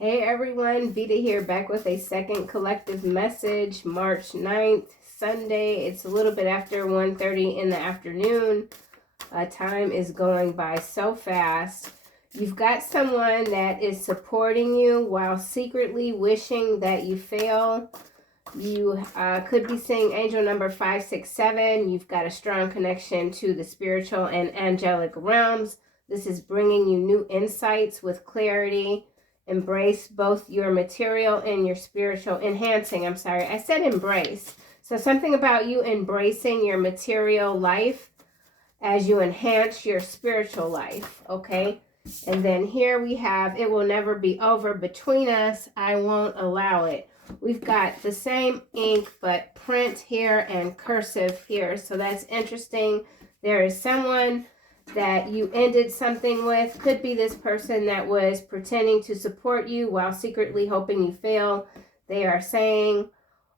Hey everyone, Veda here, back with a second collective message, March 9th, Sunday. It's a little bit after 1:30 in the afternoon. Time is going by so fast. You've got someone that is supporting you while secretly wishing that you fail. You could be seeing angel number 567. You've got a strong connection to the spiritual and angelic realms. This is bringing you new insights with clarity. Embrace both your material and your spiritual. I said embrace. So something about you embracing your material life as you enhance your spiritual life, okay? And then here we have, it will never be over between us. I won't allow it. We've got the same ink, but print here and cursive here. So that's interesting. There is someone that you ended something with. Could be this person that was pretending to support you while secretly hoping you fail. They are saying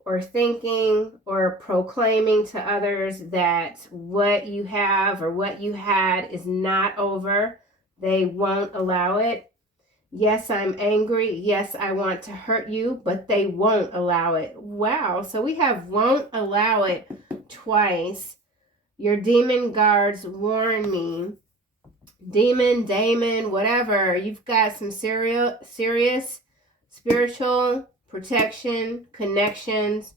or thinking or proclaiming to others that what you have or what you had is not over. They won't allow it. Yes, I'm angry. Yes, I want to hurt you, but they won't allow it. Wow. So we have won't allow it twice. Your demon guards warn me. Demon, daemon, whatever. You've got some serious spiritual protection, connections.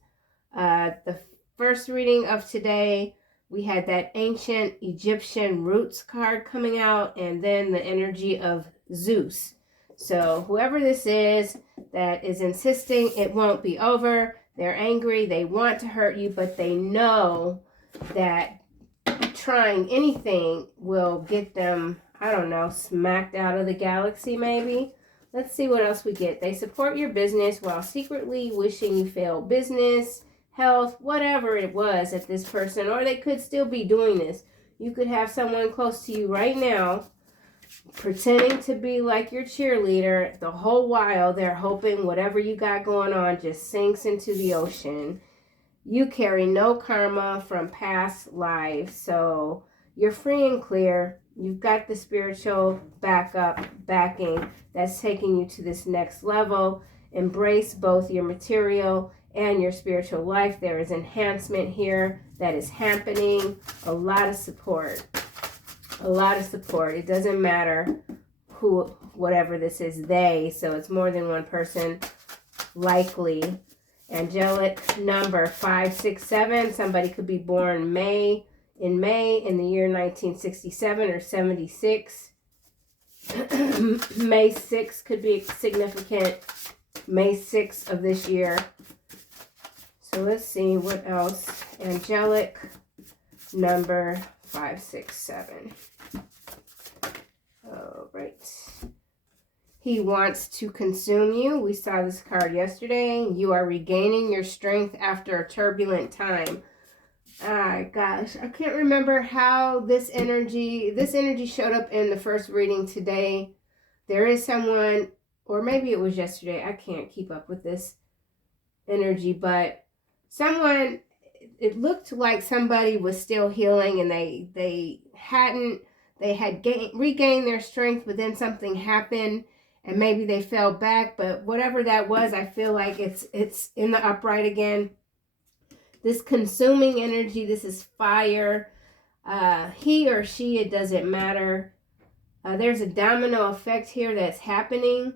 The first reading of today, we had that ancient Egyptian roots card coming out, and then the energy of Zeus. So whoever this is that is insisting it won't be over, they're angry, they want to hurt you, but they know that trying anything will get them, I don't know, smacked out of the galaxy maybe. Let's see what else we get. They support your business while secretly wishing you fail. Business, health, whatever it was at this person, or they could still be doing this. You could have someone close to you right now pretending to be like your cheerleader the whole while they're hoping whatever you got going on just sinks into the ocean. You carry no karma from past lives, so you're free and clear. You've got the spiritual backing that's taking you to this next level. Embrace both your material and your spiritual life. There is enhancement here that is happening. A lot of support. A lot of support. It doesn't matter who, whatever this is, they. So it's more than one person, likely. Angelic number 567. Somebody could be born in May in the year 1967 or 76. May 6th could be significant. May 6th of this year. So let's see what else. Angelic number 567. All right. He wants to consume you. We saw this card yesterday. You are regaining your strength after a turbulent time. Gosh, I can't remember how this energy showed up in the first reading today. There is someone, or maybe it was yesterday. I can't keep up with this energy, but someone, it looked like somebody was still healing and they had regained their strength, but then something happened. And maybe they fell back, but whatever that was, I feel like it's in the upright again. This consuming energy, this is fire. He or she, it doesn't matter. There's a domino effect here that's happening.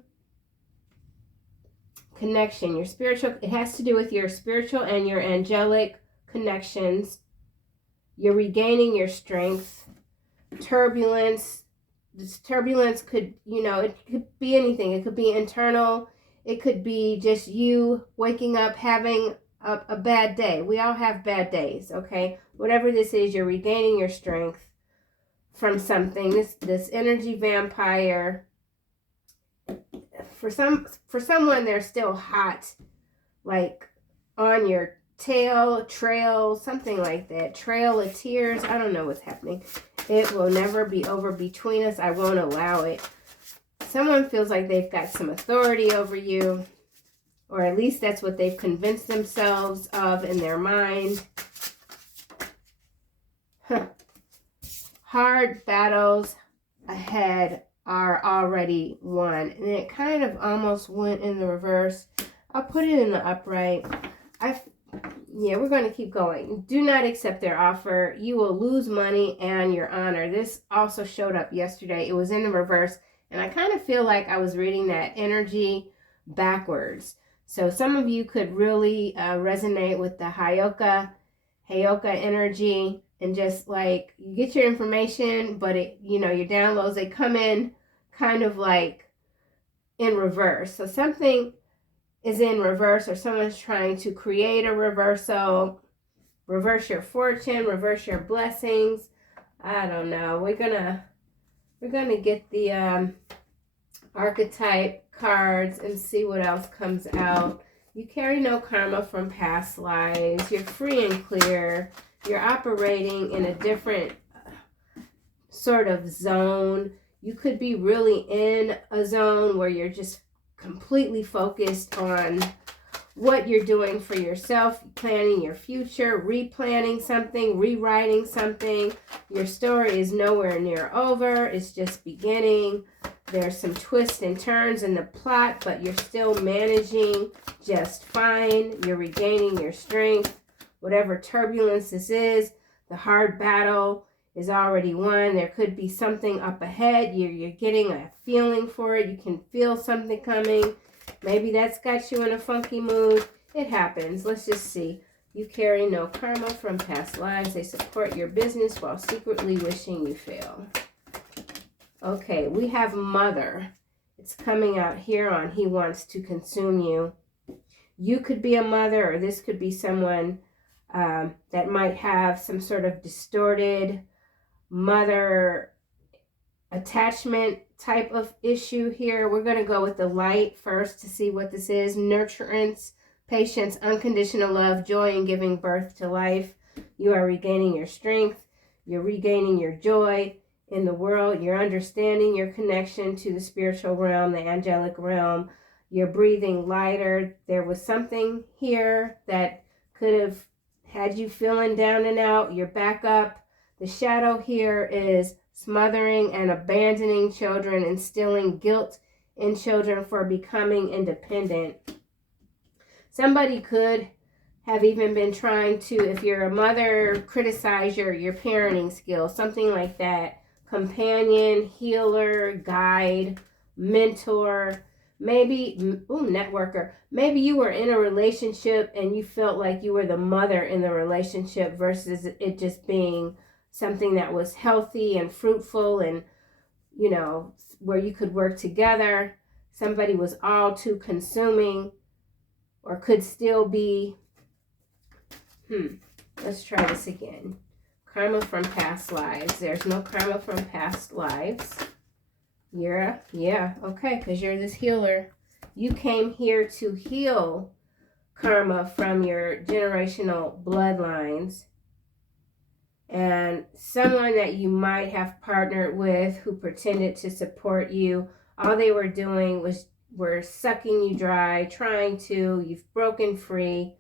Connection, your spiritual, it has to do with your spiritual and your angelic connections. You're regaining your strength. Turbulence. This turbulence could, it could be anything. It could be internal. It could be just you waking up having a bad day. We all have bad days, okay? Whatever this is, you're regaining your strength from something. This energy vampire, for someone, they're still hot, like on your trail, something like that. Trail of tears. I don't know what's happening. It will never be over between us. I won't allow it. Someone feels like they've got some authority over you, or at least that's what they've convinced themselves of in their mind. Hard battles ahead are already won. And it kind of almost went in the reverse. I'll put it in the upright. Yeah, we're going to keep going. Do not accept their offer. You will lose money and your honor. This also showed up yesterday. It was in the reverse. And I kind of feel like I was reading that energy backwards. So some of you could really resonate with the Heyoka energy, and just like you get your information, but it, you know, your downloads, they come in kind of like in reverse. So something is in reverse, or someone's trying to create a reversal, reverse your fortune, reverse your blessings. I don't know. We're gonna get the archetype cards and see what else comes out. You carry no karma from past lives. You're free and clear. You're operating in a different sort of zone. You could be really in a zone where you're just completely focused on what you're doing for yourself, planning your future, replanning something, rewriting something. Your story is nowhere near over. It's just beginning. There's some twists and turns in the plot, but you're still managing just fine. You're regaining your strength. Whatever turbulence this is, the hard battle is already won. There could be something up ahead. You're getting a feeling for it. You can feel something coming. Maybe that's got you in a funky mood. It happens. Let's just see. You carry no karma from past lives. They support your business while secretly wishing you fail. Okay, we have mother. It's coming out here on he wants to consume you. You could be a mother, or this could be someone that might have some sort of distorted mother attachment type of issue here. We're going to go with the light first to see what this is. Nurturance, patience, unconditional love, joy in giving birth to life. You are regaining your strength. You're regaining your joy in the world. You're understanding your connection to the spiritual realm, the angelic realm. You're breathing lighter. There was something here that could have had you feeling down and out. You're back up. The shadow here is smothering and abandoning children, instilling guilt in children for becoming independent. Somebody could have even been trying to, if you're a mother, criticize your parenting skills, something like that. Companion, healer, guide, mentor, maybe, networker. Maybe you were in a relationship and you felt like you were the mother in the relationship versus it just being something that was healthy and fruitful and, you know, where you could work together. Somebody was all too consuming, or could still be. Let's try this again. Karma from past lives. There's no karma from past lives. Yeah, okay, because you're this healer. You came here to heal karma from your generational bloodlines. And someone that you might have partnered with who pretended to support you, all they were doing were sucking you dry, you've broken free.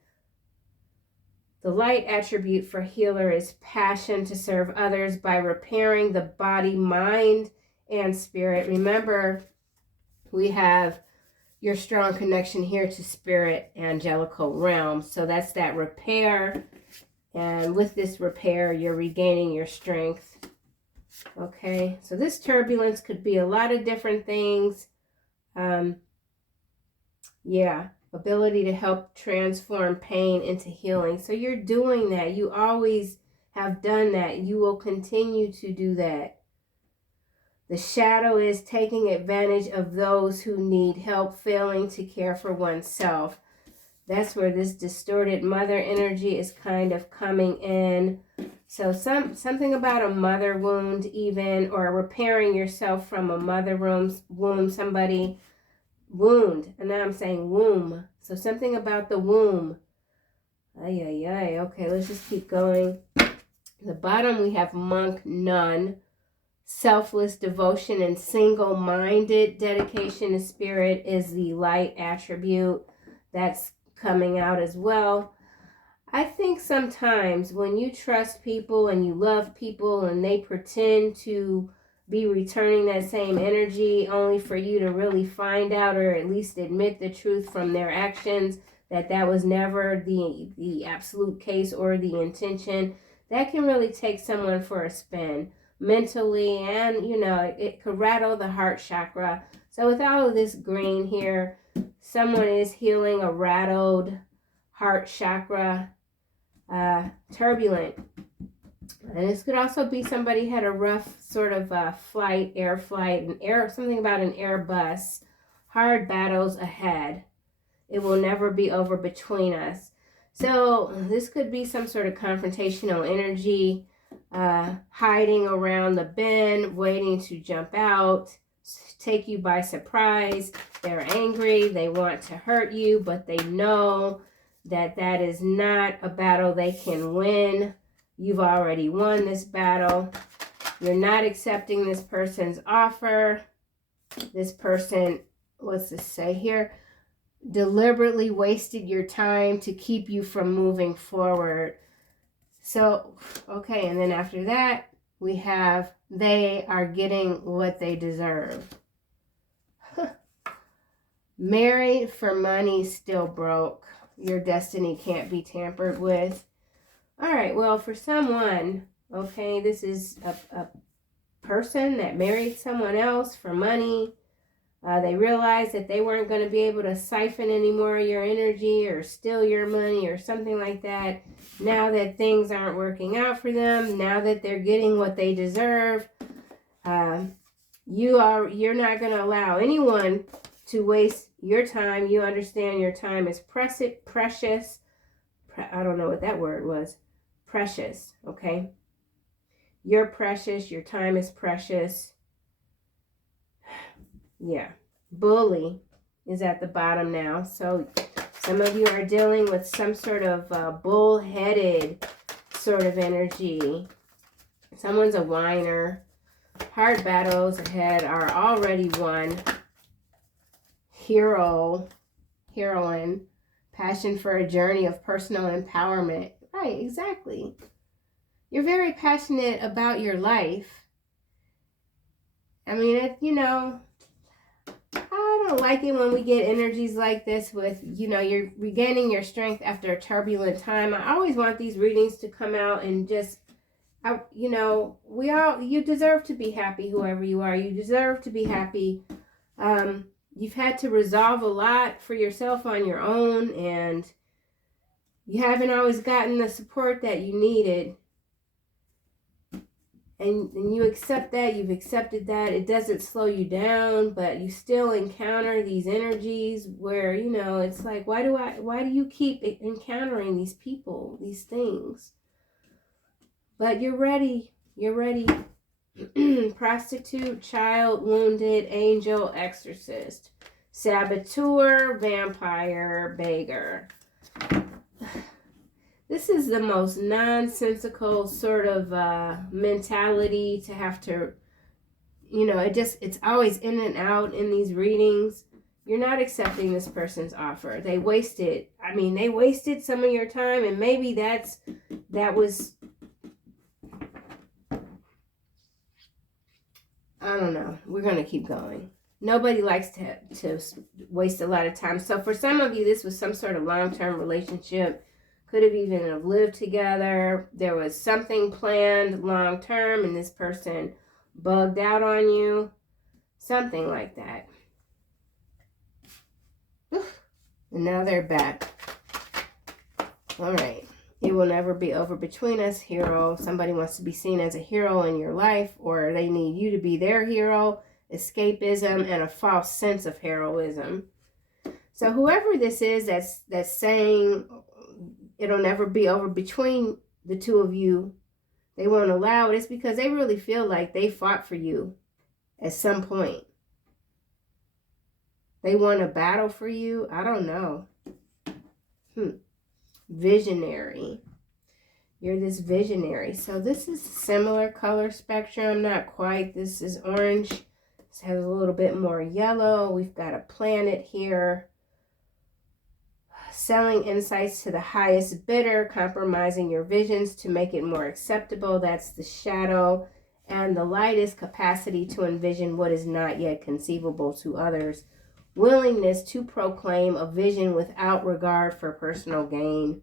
The light attribute for healer is passion to serve others by repairing the body, mind, and spirit. Remember, we have your strong connection here to spirit, angelical realm. So that's that repair. And with this repair, you're regaining your strength. Okay, so this turbulence could be a lot of different things. Ability to help transform pain into healing. So you're doing that. You always have done that. You will continue to do that. The shadow is taking advantage of those who need help, failing to care for oneself. That's where this distorted mother energy is kind of coming in. So something about a mother wound even, or repairing yourself from a mother womb, somebody wound. And now I'm saying womb. So something about the womb. Okay, let's just keep going. The bottom we have monk, nun, selfless devotion, and single-minded dedication to spirit is the light attribute. That's coming out as well. I think sometimes when you trust people and you love people and they pretend to be returning that same energy only for you to really find out, or at least admit the truth from their actions, that that was never the absolute case or the intention. That can really take someone for a spin mentally, and it could rattle the heart chakra. So with all of this green here, someone is healing a rattled heart chakra, turbulent. And this could also be somebody had a rough sort of air flight, something about an Airbus. Hard battles ahead. It will never be over between us. So this could be some sort of confrontational energy, hiding around the bend, waiting to jump out, take you by surprise. They're angry. They want to hurt you, but they know that that is not a battle they can win. You've already won this battle. You're not accepting this person's offer. This person, what's this say here? Deliberately wasted your time to keep you from moving forward. So, okay, and then after that, we have they are getting what they deserve. Married for money, still broke. Your destiny can't be tampered with. All right, well, for someone, okay, this is a person that married someone else for money. They realized that they weren't going to be able to siphon any more of your energy or steal your money or something like that. Now that things aren't working out for them, now that they're getting what they deserve, you're not going to allow anyone to waste your time. You understand your time is precious. I don't know what that word was. Precious, okay? You're precious. Your time is precious. Yeah. Bully is at the bottom now. So some of you are dealing with some sort of bull-headed sort of energy. Someone's a whiner. Hard battles ahead are already won. Heroine. Passion for a journey of personal empowerment. Right, exactly. You're very passionate about your life. I mean, I don't like it when we get energies like this with, you're regaining your strength after a turbulent time. I always want these readings to come out and just, you deserve to be happy, whoever you are. You deserve to be happy. You've had to resolve a lot for yourself on your own, and you haven't always gotten the support that you needed. And you accept that, you've accepted that. It doesn't slow you down, but you still encounter these energies where, it's like, why do you keep encountering these people, these things? But you're ready. Prostitute, child, wounded, angel, exorcist, saboteur, vampire, beggar. This is the most nonsensical sort of mentality to have to, it's always in and out in these readings. You're not accepting this person's offer. They wasted some of your time, and maybe that was, I don't know. We're going to keep going. Nobody likes to waste a lot of time. So for some of you, this was some sort of long-term relationship. Could have even lived together. There was something planned long term, and this person bugged out on you. Something like that. And now they're back. All right. It will never be over between us, hero. Somebody wants to be seen as a hero in your life, or they need you to be their hero. Escapism and a false sense of heroism. So whoever this is that's saying it'll never be over between the two of you, they won't allow it, it's because they really feel like they fought for you at some point. They won a battle for you. I don't know. Visionary. You're this visionary. So this is similar color spectrum. Not quite. This is orange. This has a little bit more yellow. We've got a planet here. Selling insights to the highest bidder, compromising your visions to make it more acceptable. That's the shadow. And the light is capacity to envision what is not yet conceivable to others. Willingness to proclaim a vision without regard for personal gain.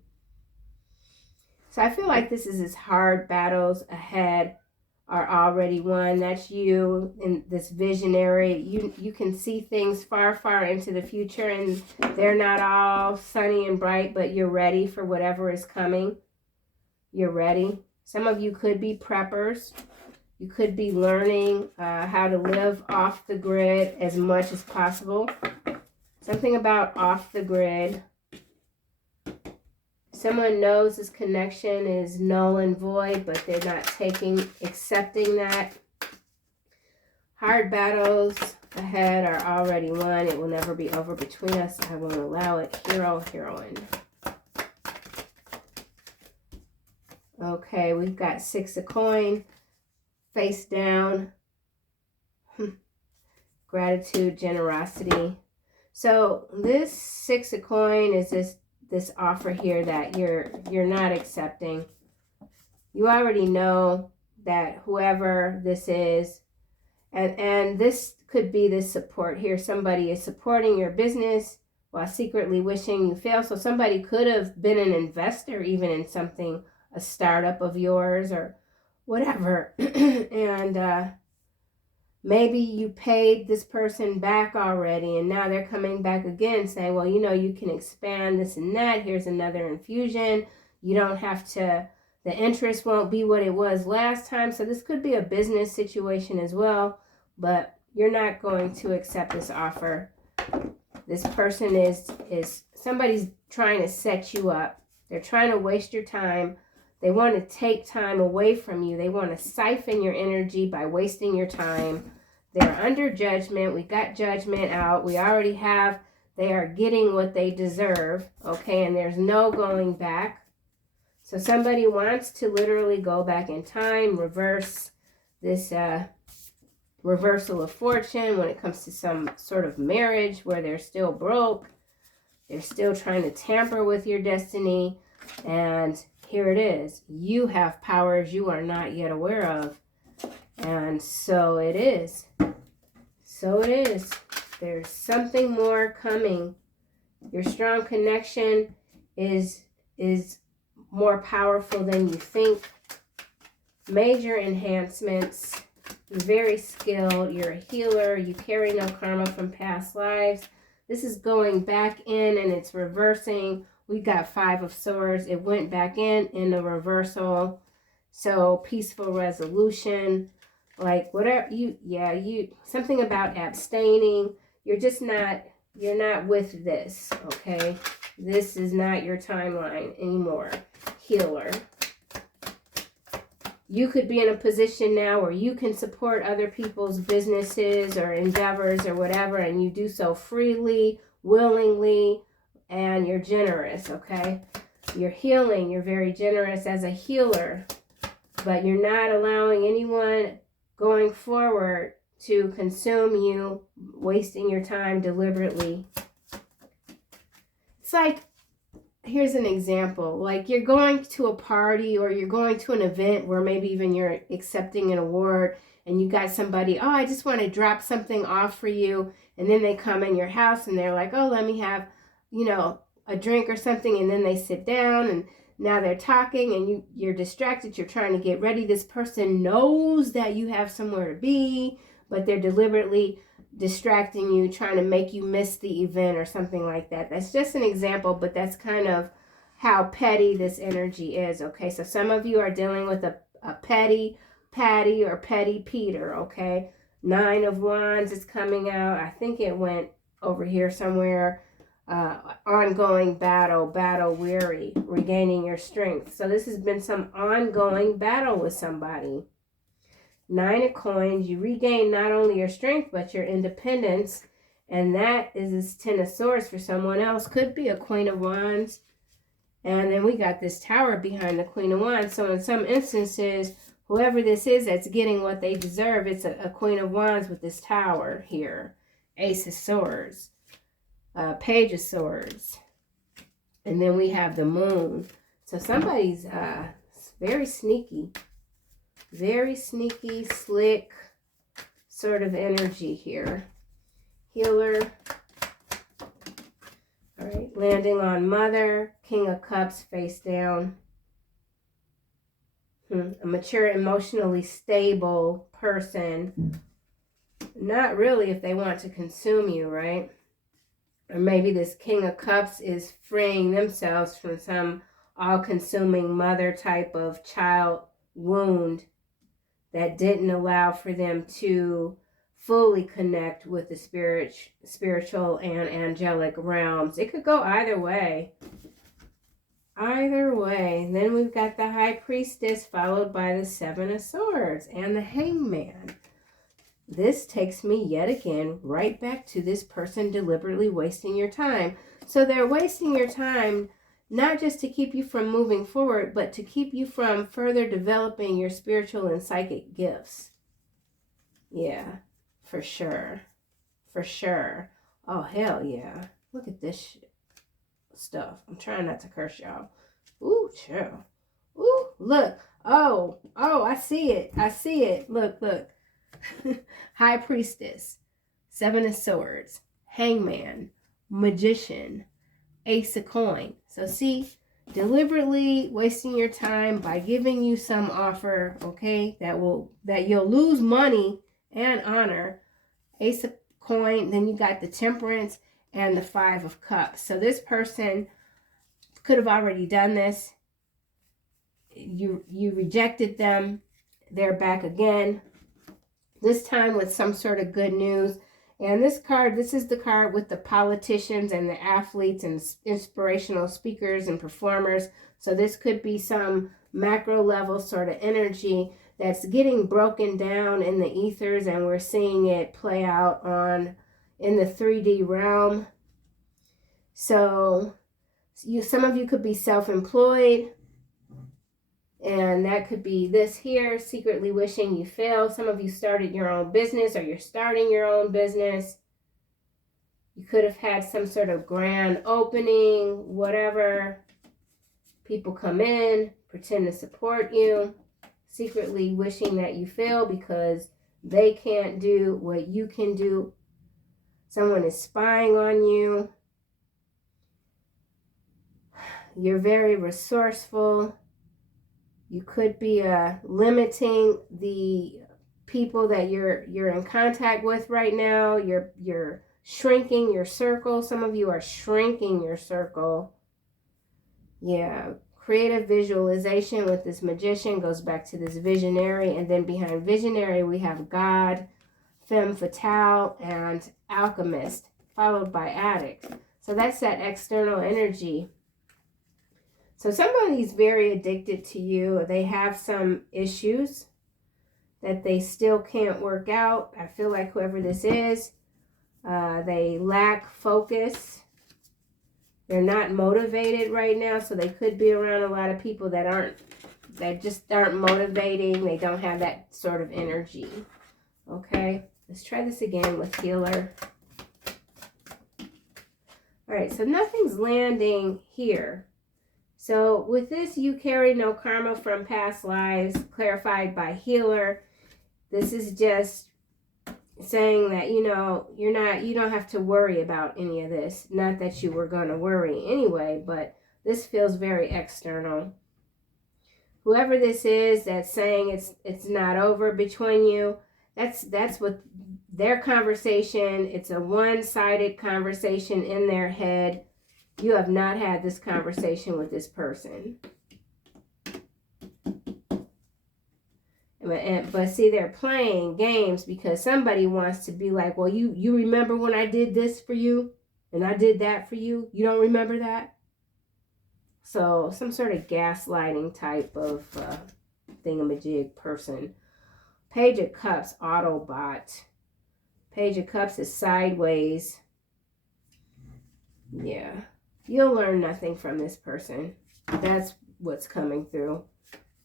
So I feel like this is as hard battles ahead are already won. That's you in this visionary. You can see things far, far into the future, and they're not all sunny and bright, but you're ready for whatever is coming. You're ready. Some of you could be preppers. You could be learning how to live off the grid as much as possible. Something about off the grid. Someone knows this connection is null and void, but they're not accepting that. Hard battles ahead are already won. It will never be over between us. I won't allow it. Hero, heroine. Okay, we've got 6 of coin, face down. Gratitude, generosity. So this 6 of coin is this offer here that you're not accepting. You already know that whoever this is, and this could be this support here. Somebody is supporting your business while secretly wishing you fail. So somebody could have been an investor even in something, a startup of yours or whatever. And maybe you paid this person back already, and now they're coming back again saying, well, you know, you can expand this and that. Here's another infusion. You don't have to, the interest won't be what it was last time. So this could be a business situation as well, but you're not going to accept this offer. This person is somebody's trying to set you up. They're trying to waste your time. They want to take time away from you. They want to siphon your energy by wasting your time. They're under judgment. We got judgment out. We already have, they are getting what they deserve, okay? And there's no going back. So somebody wants to literally go back in time, reverse this reversal of fortune when it comes to some sort of marriage where they're still broke. They're still trying to tamper with your destiny. And here it is. You have powers you are not yet aware of. And so it is. So it is. There's something more coming. Your strong connection is more powerful than you think. Major enhancements. You're very skilled. You're a healer. You carry no karma from past lives. This is going back in and it's reversing. We got 5 of swords. It went back in the reversal. So peaceful resolution, like whatever something about abstaining. You're not with this, okay? This is not your timeline anymore. Healer. You could be in a position now where you can support other people's businesses or endeavors or whatever, and you do so freely, willingly, and you're generous, okay? You're healing. You're very generous as a healer, but you're not allowing anyone going forward to consume you, wasting your time deliberately. It's like, here's an example. Like you're going to a party or you're going to an event where maybe even you're accepting an award and you got somebody, oh, I just want to drop something off for you. And then they come in your house and they're like, oh, let me have, a drink or something. And then they sit down and now they're talking and you're distracted. You're trying to get ready. This person knows that you have somewhere to be, but they're deliberately distracting you, trying to make you miss the event or something like that. That's just an example, but that's kind of how petty this energy is, okay? So some of you are dealing with a petty Patty or petty Peter, okay? 9 of Wands is coming out. I think it went over here somewhere. Ongoing battle weary, regaining your strength. So this has been some ongoing battle with somebody. 9 of coins, you regain not only your strength, but your independence. And that is this 10 of swords for someone else. Could be a Queen of Wands. And then we got this tower behind the Queen of Wands. So in some instances, whoever this is that's getting what they deserve, it's a Queen of Wands with this tower here. Ace of Swords. Page of Swords. And then we have the Moon. So somebody's very sneaky. Very sneaky, slick sort of energy here. Healer. All right, landing on Mother, King of Cups face down. A mature, emotionally stable person. Not really if they want to consume you, right? Or maybe this King of Cups is freeing themselves from some all-consuming mother type of child wound that didn't allow for them to fully connect with the spiritual and angelic realms. It could go either way. Either way. Then we've got the High Priestess followed by the Seven of Swords and the Hangman. This takes me yet again right back to this person deliberately wasting your time. So they're wasting your time not just to keep you from moving forward, but to keep you from further developing your spiritual and psychic gifts. Yeah, for sure. For sure. Oh, hell yeah. Look at this stuff. I'm trying not to curse y'all. Ooh, chill. Ooh, look. Oh, I see it. I see it. Look. High Priestess, Seven of Swords, Hangman, Magician, Ace of Coin. So see, deliberately wasting your time by giving you some offer, okay, that you'll lose money and honor. Ace of Coin, then you got the Temperance and the Five of Cups. So this person could have already done this. You rejected them. They're back again. This time with some sort of good news. And this card, this is the card with the politicians and the athletes and inspirational speakers and performers. So this could be some macro level sort of energy that's getting broken down in the ethers, and we're seeing it play out in the 3D realm. So some of you could be self-employed. And that could be this here, secretly wishing you failed. Some of you started your own business, or you're starting your own business. You could have had some sort of grand opening, whatever. People come in, pretend to support you, secretly wishing that you fail because they can't do what you can do. Someone is spying on you. You're very resourceful. You could be limiting the people that you're in contact with right now. You're shrinking your circle. Some of you are shrinking your circle. Yeah, creative visualization with this Magician goes back to this visionary, and then behind visionary we have God, femme fatale, and alchemist, followed by addict. So that's that external energy. So somebody's very addicted to you. They have some issues that they still can't work out. I feel like whoever this is, they lack focus. They're not motivated right now, so they could be around a lot of people that just aren't motivating. They don't have that sort of energy. Okay, let's try this again with healer. All right, so nothing's landing here. So with this, you carry no karma from past lives, clarified by healer. This is just saying that, you don't have to worry about any of this. Not that you were going to worry anyway, but this feels very external. Whoever this is that's saying it's not over between you, that's what their conversation, it's a one-sided conversation in their head. You have not had this conversation with this person. But see, they're playing games because somebody wants to be like, well, you remember when I did this for you and I did that for you? You don't remember that? So some sort of gaslighting type of thingamajig person. Page of Cups, Autobot. Page of Cups is sideways. Yeah. You'll learn nothing from this person. That's what's coming through.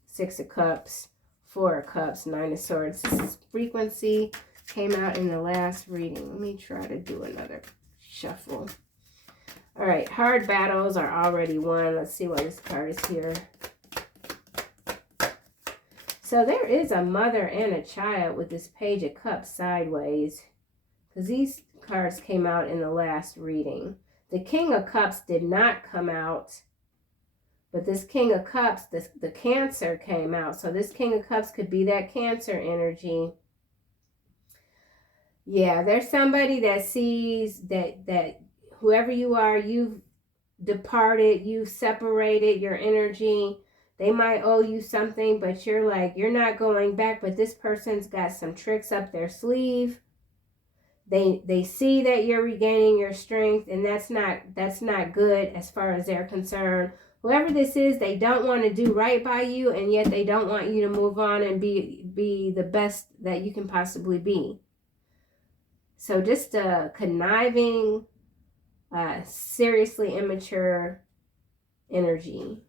Six of Cups, Four of Cups, Nine of Swords. This frequency came out in the last reading. Let me try to do another shuffle. All right, hard battles are already won. Let's see why this card is here. So there is a mother and a child with this Page of Cups sideways, because these cards came out in the last reading. The King of Cups did not come out, but this King of Cups, the Cancer came out. So this King of Cups could be that Cancer energy. Yeah, there's somebody that sees that whoever you are, you've departed, you've separated your energy. They might owe you something, but you're like, you're not going back. But this person's got some tricks up their sleeve. They see that you're regaining your strength, and that's not good as far as they're concerned. Whoever this is, they don't want to do right by you, and yet they don't want you to move on and be the best that you can possibly be. So just a conniving, seriously immature energy.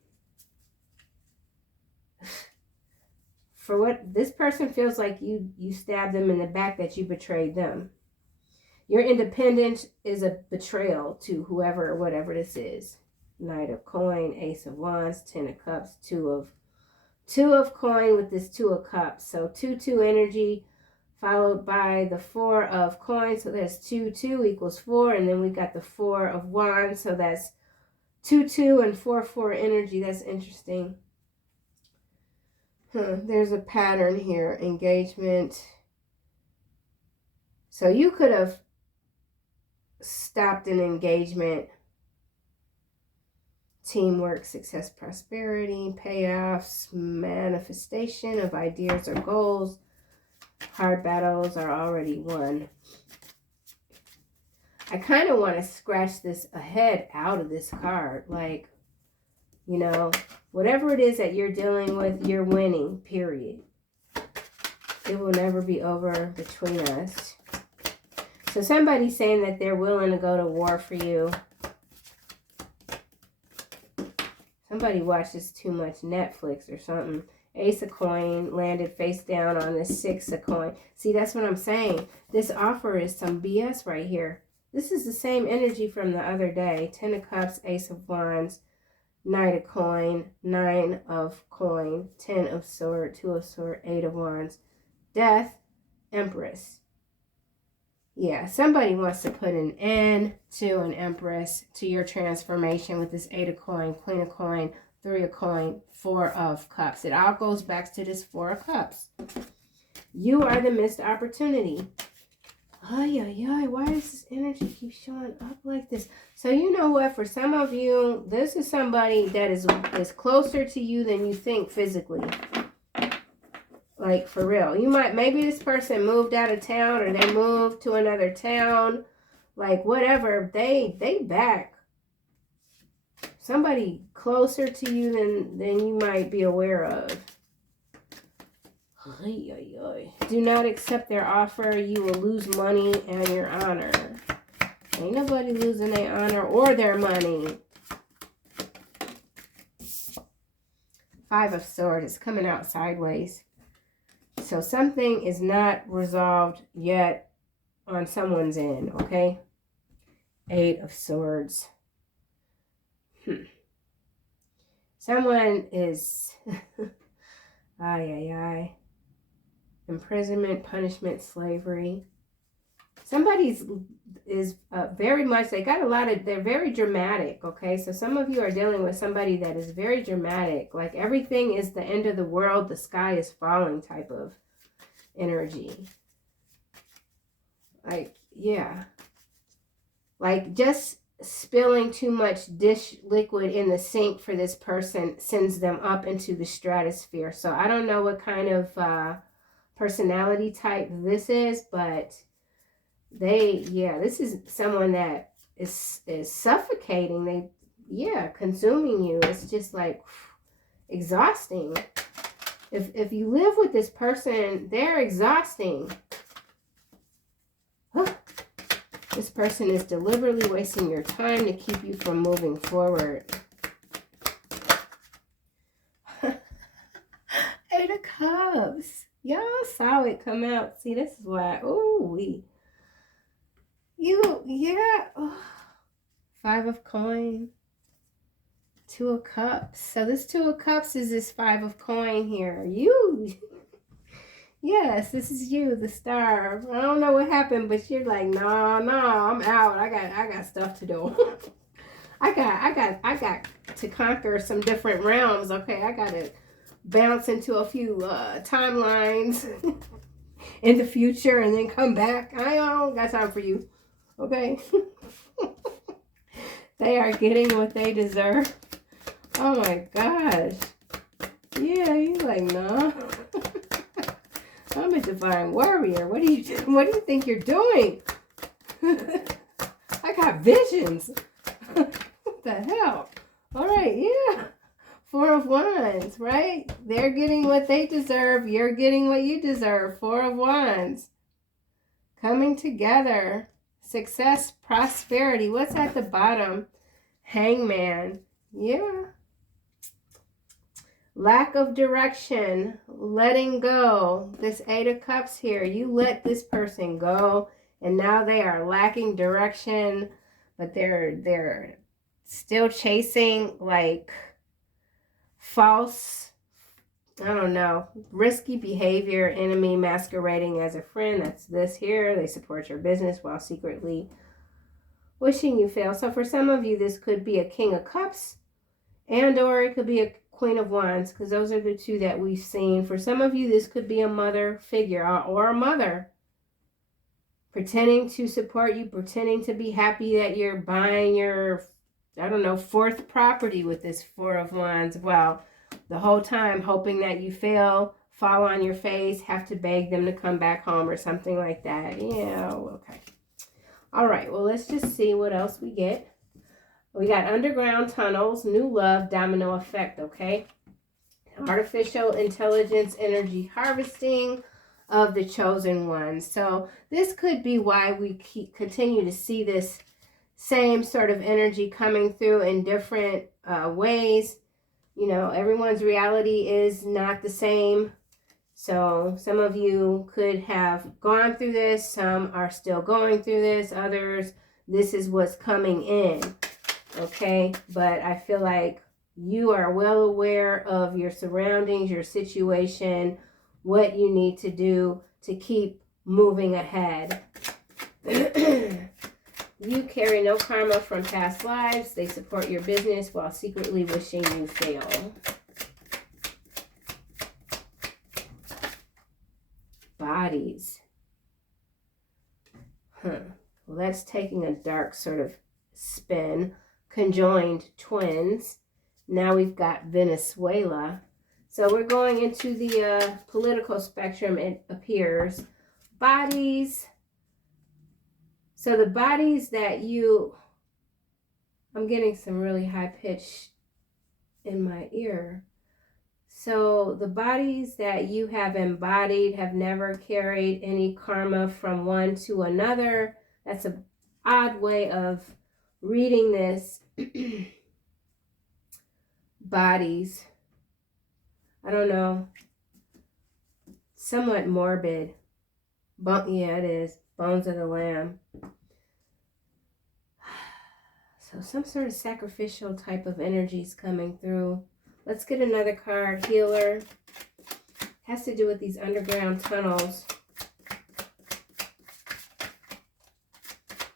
For what this person feels like you stabbed them in the back, that you betrayed them. Your independence is a betrayal to whoever or whatever this is. Knight of Coin, Ace of Wands, Ten of Cups, Two of Coin with this Two of Cups. So 2-2 energy followed by the 4 of Coins. So that's 2 equals 4. And then we got the 4 of Wands. So that's 2 and 4 energy. That's interesting. There's a pattern here. Engagement. So you could have stopped an engagement. Teamwork, success, prosperity, payoffs, manifestation of ideas or goals. Hard battles are already won. I kind of want to scratch this ahead out of this card. Like, you know, whatever it is that you're dealing with, you're winning, period. It will never be over between us. So somebody's saying that they're willing to go to war for you. Somebody watches too much Netflix or something. Ace of Coin landed face down on this 6 of Coin. See, that's what I'm saying. This offer is some BS right here. This is the same energy from the other day. 10 of Cups, Ace of Wands, Knight of Coin, 9 of Coin, 10 of Sword, 2 of Sword, 8 of Wands, Death, Empress. Yeah, somebody wants to put an end to an Empress, to your transformation with this 8 of Coin, Queen of Coin, 3 of Coin, 4 of Cups. It all goes back to this 4 of Cups. You are the missed opportunity. Ay, ay, ay. Why does this energy keep showing up like this? So you know what? For some of you, this is somebody that is closer to you than you think physically. Like, for real. You might, maybe this person moved out of town, or they moved to another town. Like, whatever. They back. Somebody closer to you than you might be aware of. Ay, ay, ay. Do not accept their offer. You will lose money and your honor. Ain't nobody losing their honor or their money. 5 of Swords is coming out sideways. So something is not resolved yet on someone's end, okay? 8 of Swords. Someone is... ay, ay, ay. Imprisonment, punishment, slavery. Somebody's is very much, they got a lot of, they're very dramatic, okay? So some of you are dealing with somebody that is very dramatic. Like, everything is the end of the world, the sky is falling type of energy. Like, yeah. Like, just spilling too much dish liquid in the sink for this person sends them up into the stratosphere. So I don't know what kind of personality type this is, but this is someone that is suffocating. Consuming you. It's just like exhausting. If you live with this person, they're exhausting. This person is deliberately wasting your time to keep you from moving forward. 8 of Cups. Y'all saw it come out. See, this is why. Oh, 5 of Coin. 2 of Cups. So this 2 of Cups is this 5 of Coin here. Yes, this is you, the star. I don't know what happened, but you're like, no, no, I'm out. I got stuff to do. I got to conquer some different realms. Okay, I gotta bounce into a few timelines in the future and then come back. I don't got time for you. Okay. They are getting what they deserve. Oh my gosh. Yeah, you like, no. I'm a divine warrior. What do you think you're doing? I got visions. What the hell? All right, yeah. Four of Wands, right? They're getting what they deserve. You're getting what you deserve. Four of Wands. Coming together. Success, prosperity. What's at the bottom? Hangman. Yeah. Lack of direction. Letting go. This Eight of Cups here. You let this person go, and now they are lacking direction, but they're still chasing like false, I don't know, risky behavior, enemy masquerading as a friend. That's this here. They support your business while secretly wishing you fail. So for some of you, this could be a King of Cups, and or it could be a Queen of Wands, because those are the two that we've seen. For some of you, this could be a mother figure or a mother pretending to support you, pretending to be happy that you're buying your, I don't know, fourth property with this Four of Wands. Well, the whole time hoping that you fail, fall on your face, have to beg them to come back home or something like that. Yeah, okay. All right, well, let's just see what else we get. We got underground tunnels, new love, domino effect, okay? Artificial intelligence, energy harvesting of the chosen ones. So this could be why we continue to see this same sort of energy coming through in different ways. You know, everyone's reality is not the same. So some of you could have gone through this. Some are still going through this. Others, this is what's coming in. Okay, but I feel like you are well aware of your surroundings, your situation, what you need to do to keep moving ahead. You carry no karma from past lives. They support your business while secretly wishing you fail. Bodies. Well, that's taking a dark sort of spin. Conjoined twins. Now we've got Venezuela. So we're going into the political spectrum, it appears. Bodies. So the bodies that you... I'm getting some really high pitch in my ear. So the bodies that you have embodied have never carried any karma from one to another. That's an odd way of reading this. Bodies. I don't know. Somewhat morbid. Yeah, it is. Bones of the Lamb. So some sort of sacrificial type of energy is coming through. Let's get another card. Healer. Has to do with these underground tunnels.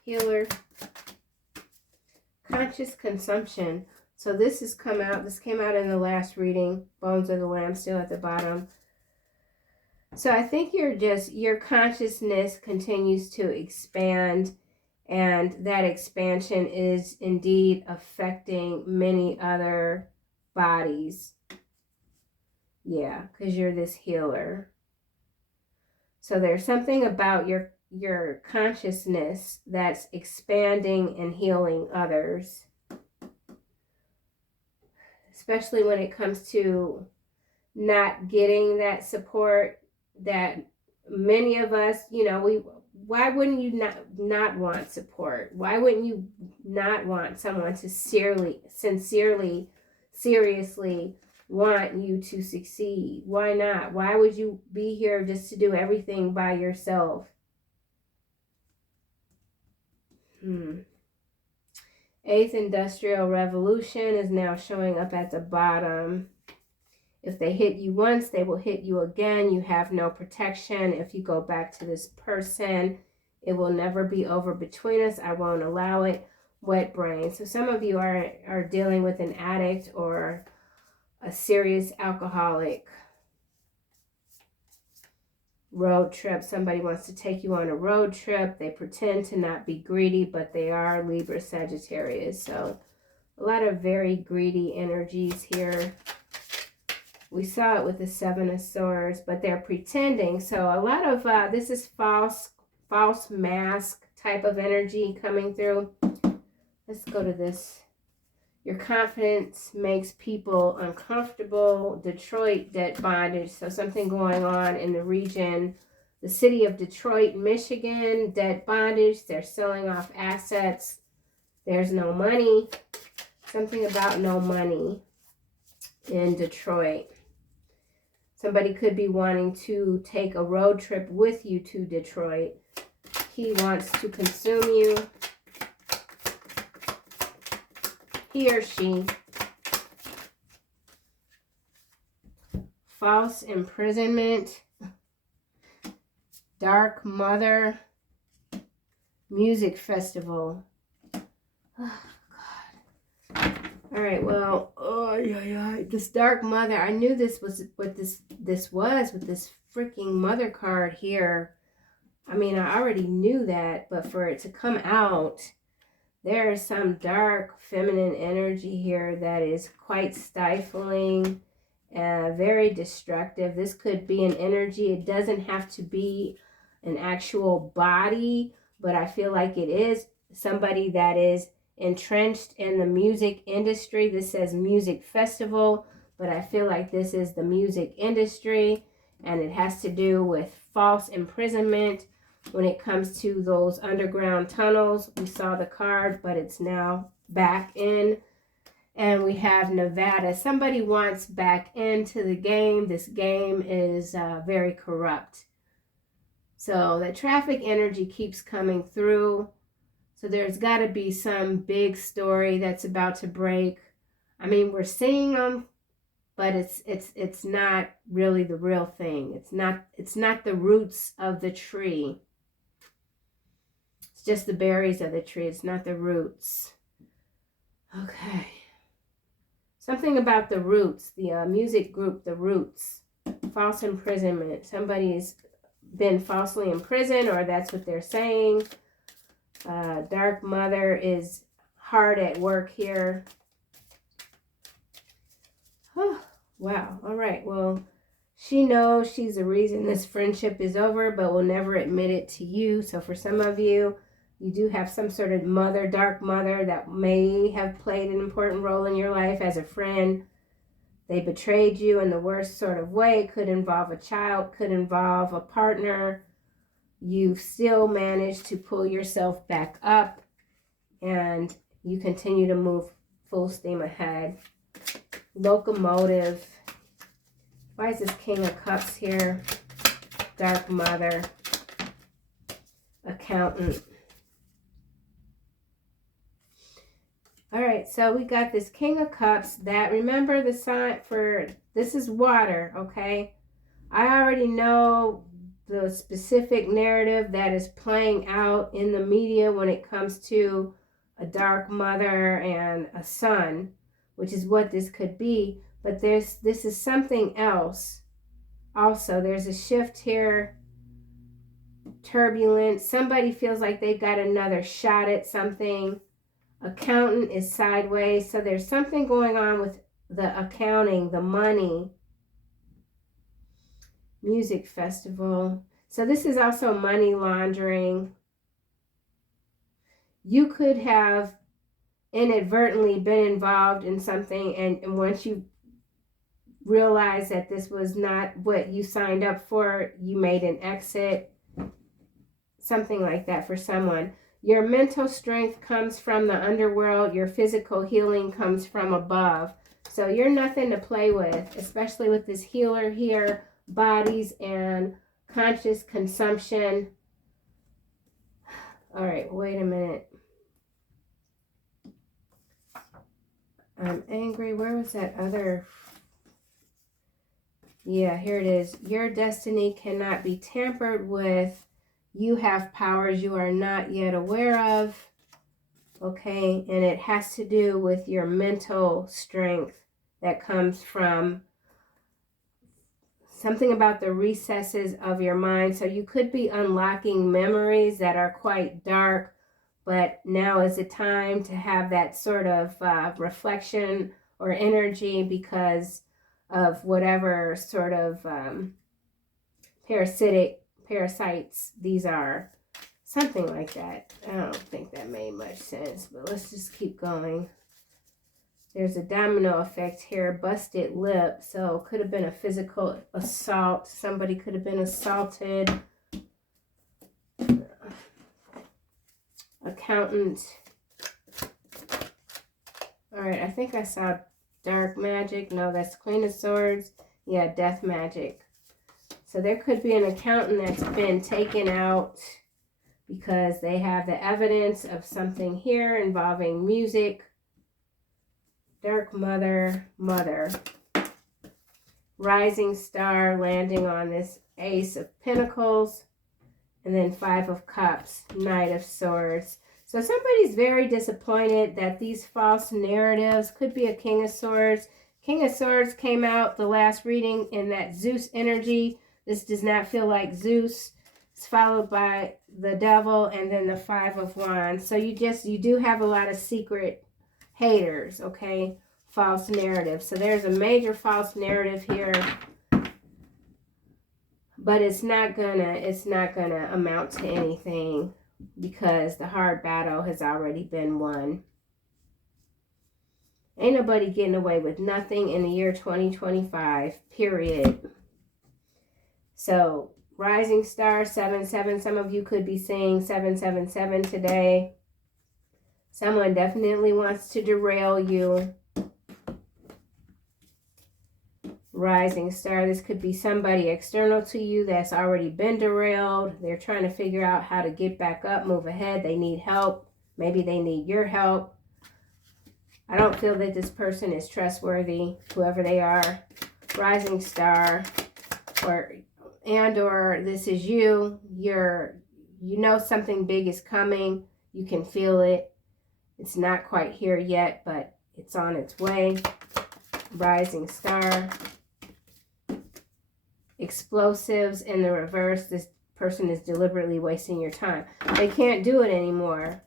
Healer. Conscious consumption. So this has come out. This came out in the last reading. Bones of the Lamb still at the bottom. So I think your consciousness continues to expand, and that expansion is indeed affecting many other bodies. Yeah, because you're this healer. So there's something about your consciousness that's expanding and healing others. Especially when it comes to not getting that support that many of us, you know, why wouldn't you not want support? Why wouldn't you not want someone to sincerely, seriously want you to succeed? Why not? Why would you be here just to do everything by yourself? Eighth Industrial Revolution is now showing up at the bottom. If they hit you once, they will hit you again. You have no protection. If you go back to this person, it will never be over between us. I won't allow it. Wet brain. So some of you are dealing with an addict or a serious alcoholic. Road trip. Somebody wants to take you on a road trip. They pretend to not be greedy, but they are Libra, Sagittarius. So a lot of very greedy energies here. We saw it with the Seven of Swords, but they're pretending. So a lot of this is false mask type of energy coming through. Let's go to this. Your confidence makes people uncomfortable. Detroit, debt bondage. So something going on in the region. The city of Detroit, Michigan, debt bondage. They're selling off assets. There's no money. Something about no money in Detroit. Somebody could be wanting to take a road trip with you to Detroit. He wants to consume you. He or she. False imprisonment. Dark mother. Music festival. Oh, God. All right, well, this dark mother. I knew this was what this was with this freaking mother card here. I mean, I already knew that, but for it to come out, there is some dark feminine energy here that is quite stifling, very destructive. This could be an energy. It doesn't have to be an actual body, but I feel like it is somebody that is entrenched in the music industry. This says music festival, but I feel like this is the music industry, and it has to do with false imprisonment. When it comes to those underground tunnels, we saw the card, but it's now back in. And we have Nevada. Somebody wants back into the game. This game is very corrupt. So the traffic energy keeps coming through. So there's got to be some big story that's about to break. I mean, we're seeing them, but it's not really the real thing. It's not the roots of the tree. Just the berries of the tree. It's not the roots. Okay. Something about the roots. The music group, the Roots. False imprisonment. Somebody's been falsely imprisoned, or that's what they're saying. Dark mother is hard at work here. Oh, wow. All right. Well, she knows she's the reason this friendship is over, but will never admit it to you. So for some of you, you do have some sort of mother, dark mother, that may have played an important role in your life as a friend. They betrayed you in the worst sort of way. Could involve a child, could involve a partner. You've still managed to pull yourself back up, and you continue to move full steam ahead. Locomotive. Why is this King of Cups here? Dark mother. Accountant. All right, so we got this King of Cups. That, remember the sign for, this is water, okay? I already know the specific narrative that is playing out in the media when it comes to a dark mother and a son, which is what this could be. But this is something else. Also, there's a shift here. Turbulence. Somebody feels like they've got another shot at something. Accountant is sideways. So there's something going on with the accounting, the money. Music festival. So this is also money laundering. You could have inadvertently been involved in something, and once you realize that this was not what you signed up for, you made an exit. Something like that for someone. Your mental strength comes from the underworld. Your physical healing comes from above. So you're nothing to play with, especially with this healer here. Bodies and conscious consumption. All right, wait a minute. I'm angry. Where was that other? Yeah, here it is. Your destiny cannot be tampered with. You have powers you are not yet aware of. Okay, and it has to do with your mental strength that comes from something about the recesses of your mind. So you could be unlocking memories that are quite dark, but now is the time to have that sort of reflection or energy because of whatever sort of parasites these are. Something like that. I don't think that made much sense, but let's just keep going. There's a domino effect here, busted lip. So could have been a physical assault. Somebody could have been assaulted. Accountant. All right, I think I saw dark magic. No, that's Queen of Swords. Yeah, death magic. So there could be an accountant that's been taken out because they have the evidence of something here involving music. Dark mother. Rising star landing on this Ace of Pentacles. And then Five of Cups, Knight of Swords. So somebody's very disappointed that these false narratives could be a King of Swords. King of Swords came out the last reading in that Zeus energy. This does not feel like Zeus. It's followed by the Devil and then the Five of Wands. So you do have a lot of secret haters, okay? False narrative. So there's a major false narrative here. But it's not gonna amount to anything because the hard battle has already been won. Ain't nobody getting away with nothing in the year 2025, period. So, rising star 7-7. Some of you could be seeing 777 today. Someone definitely wants to derail you. Rising star, this could be somebody external to you that's already been derailed. They're trying to figure out how to get back up, move ahead. They need help. Maybe they need your help. I don't feel that this person is trustworthy, whoever they are. Rising star, or this is you. You know something big is coming. You can feel it. It's not quite here yet, but it's on its way. Rising star. Explosives in the reverse. This person is deliberately wasting your time. They can't do it anymore.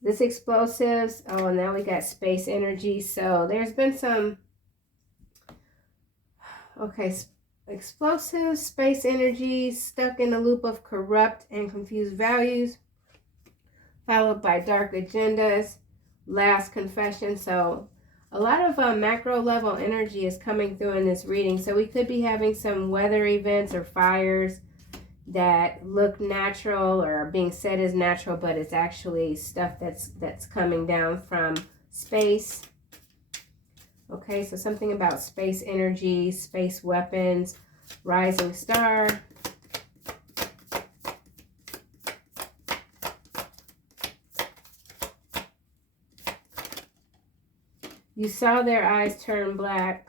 This explosives. Oh, now we got space energy. So there's been some. Okay, explosives, space energy, stuck in a loop of corrupt and confused values, followed by dark agendas, last confession. So a lot of macro level energy is coming through in this reading. So we could be having some weather events or fires that look natural or are being said as natural, but it's actually stuff that's coming down from space. Okay, so something about space energy, space weapons, rising star. You saw their eyes turn black.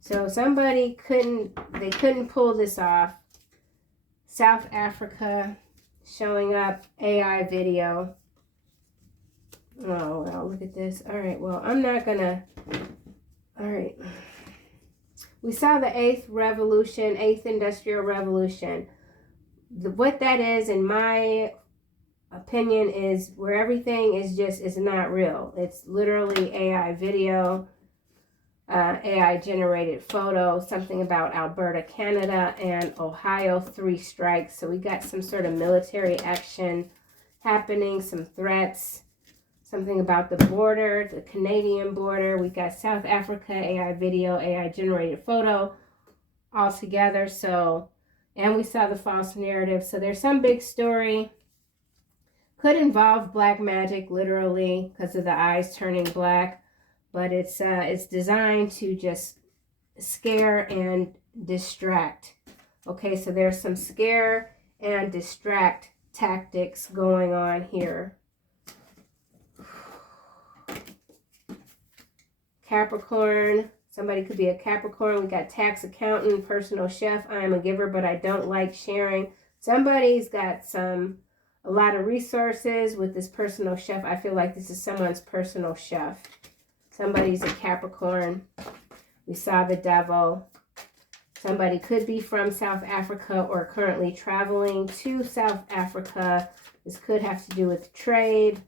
So somebody couldn't pull this off. South Africa showing up, AI video. Oh, well, look at this. All right, well, I'm not gonna. All right. We saw the 8th revolution, 8th industrial revolution. What that is, in my opinion, is where everything is not real. It's literally AI video, AI generated photo, something about Alberta, Canada, and Ohio, 3 strikes. So we got some sort of military action happening, some threats, something about the border, the Canadian border. We got South Africa, AI video, AI generated photo all together. So, and we saw the false narrative. So there's some big story. Could involve black magic, literally, because of the eyes turning black. But it's designed to just scare and distract. Okay, so there's some scare and distract tactics going on here. Capricorn, Somebody could be a Capricorn. We got tax accountant, personal chef. I am a giver, but I don't like sharing. Somebody's got a lot of resources with this personal chef. I feel like this is someone's personal chef. Somebody's a Capricorn. We saw the devil. Somebody could be from South Africa or currently traveling to South Africa. This could have to do with trade.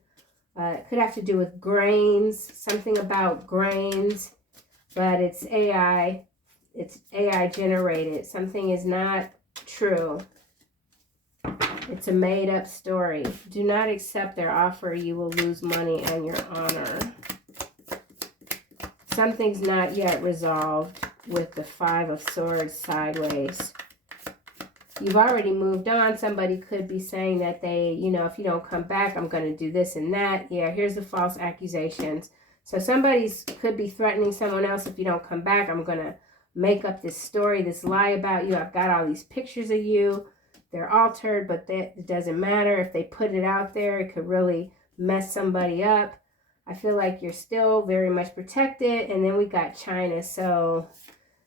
It could have to do with grains, something about grains, but it's AI. It's AI generated. Something is not true. It's a made-up story. Do not accept their offer. You will lose money and your honor. Something's not yet resolved with the Five of Swords sideways. You've already moved on. Somebody could be saying that they, you know, if you don't come back, I'm going to do this and that. Yeah, here's the false accusations. So somebody could be threatening someone else. If you don't come back, I'm going to make up this story, this lie about you. I've got all these pictures of you. They're altered, but it doesn't matter. If they put it out there, it could really mess somebody up. I feel like you're still very much protected. And then we got China. So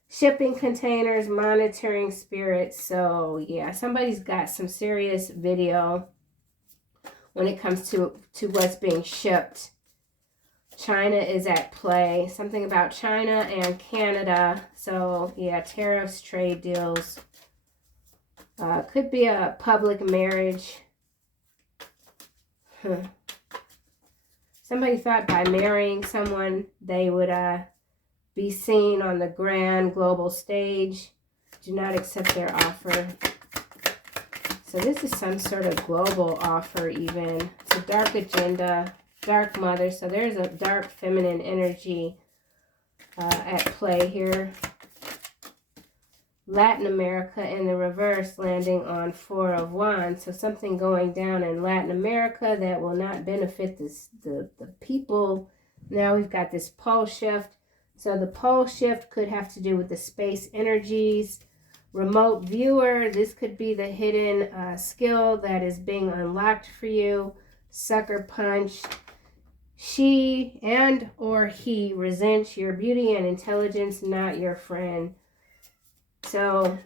shipping containers, monitoring spirits. So yeah, somebody's got some serious video when it comes to what's being shipped. China is at play. Something about China and Canada. So yeah, tariffs, trade deals. Could be a public marriage. Somebody thought by marrying someone, they would be seen on the grand global stage. Do not accept their offer. So this is some sort of global offer even. It's a dark agenda, dark mother. So there's a dark feminine energy at play here. Latin America in the reverse, landing on Four of Wands. So something going down in Latin America that will not benefit the people. Now we've got this pole shift. So the pole shift could have to do with the space energies. Remote viewer, this could be the hidden skill that is being unlocked for you. Sucker punch. She and or he resents your beauty and intelligence, not your friend. So,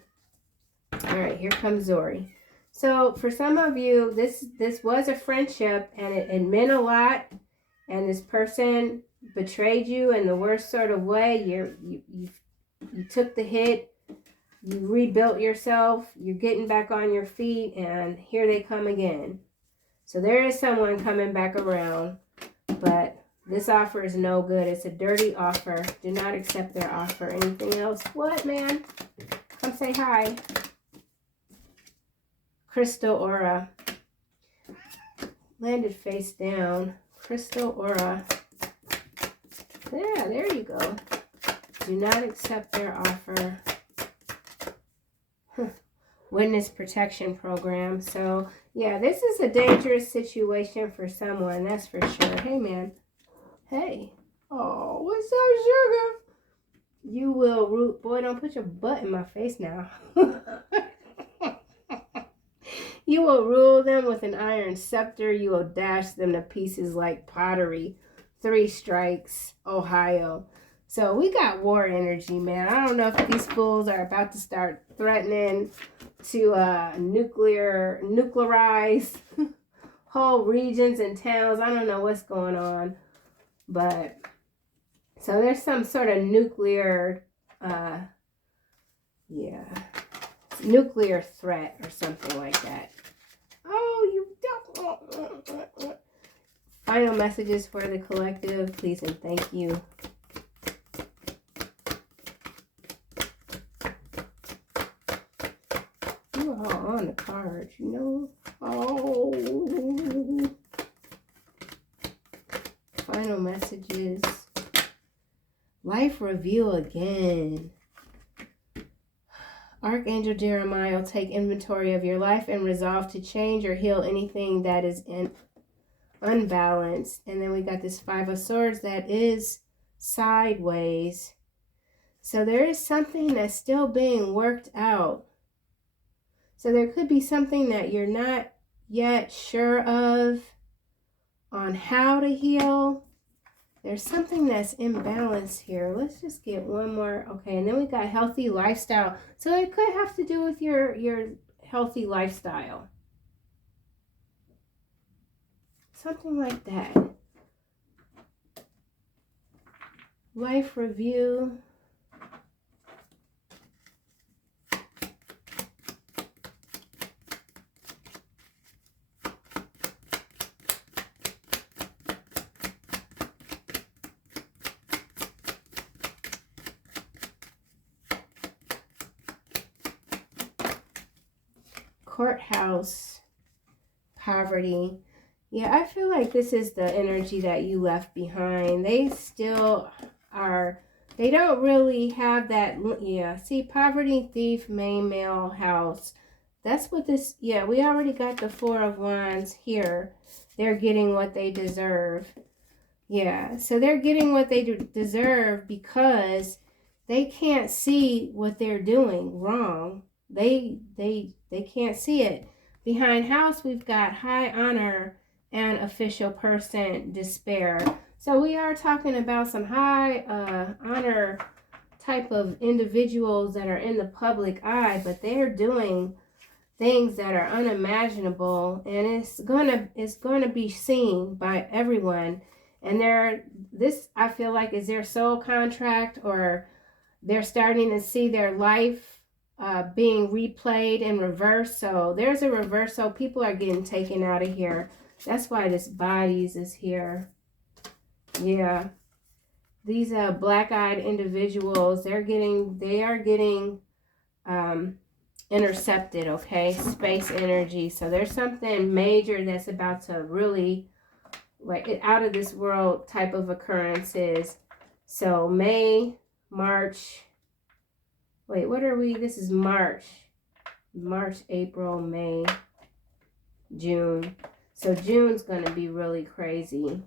all right, here comes Zori. So for some of you, this was a friendship and it meant a lot. And this person betrayed you in the worst sort of way. You took the hit. You rebuilt yourself. You're getting back on your feet, and here they come again. So there is someone coming back around, but this offer is no good. It's a dirty offer. Do not accept their offer. Anything else? What, man? Come say hi. Crystal aura. Landed face down. Crystal aura. Yeah, there you go. Do not accept their offer. Witness protection program. So, yeah, this is a dangerous situation for someone. That's for sure. Hey, man. Hey. Oh, what's up, sugar? You will root. Boy, don't put your butt in my face now. You will rule them with an iron scepter. You will dash them to pieces like pottery. 3 strikes, Ohio. So we got war energy, man. I don't know if these fools are about to start threatening to nuclearize whole regions and towns. I don't know what's going on. But, so there's some sort of nuclear, nuclear threat or something like that. Oh, you don't. Final messages for the collective, please and thank you. You are all on the cards, you know. Oh. Final messages. Life review again. Archangel Jeremiah will take inventory of your life and resolve to change or heal anything that is unbalanced. And then we got this 5 of Swords that is sideways. So there is something that's still being worked out. So there could be something that you're not yet sure of on how to heal. There's something that's imbalanced here. Let's just get one more. Okay, and then we got healthy lifestyle. So it could have to do with your healthy lifestyle. Something like that. Life review. Courthouse, poverty. Yeah, I feel like this is the energy that you left behind. They still are, they don't really have that. Yeah, see, poverty, thief, main male, house. That's what this, yeah, we already got the Four of Wands here. They're getting what they deserve. Yeah, so they're getting what they deserve because they can't see what they're doing wrong. They can't see it. Behind house, we've got high honor and official person, despair. So we are talking about some high honor type of individuals that are in the public eye, but they're doing things that are unimaginable, and it's gonna be seen by everyone. And this, I feel like, is their soul contract, or they're starting to see their life being replayed in reverse. So there's a reversal. People are getting taken out of here. That's why this bodies is here. Yeah. These black-eyed individuals, they are getting intercepted, okay? Space energy. So there's something major that's about to really, like, out of this world type of occurrences. So May, March, wait, what are we? This is March, April, May, June. So June's gonna be really crazy.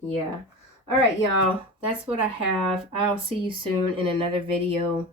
Yeah. All right, y'all. That's what I have. I'll see you soon in another video.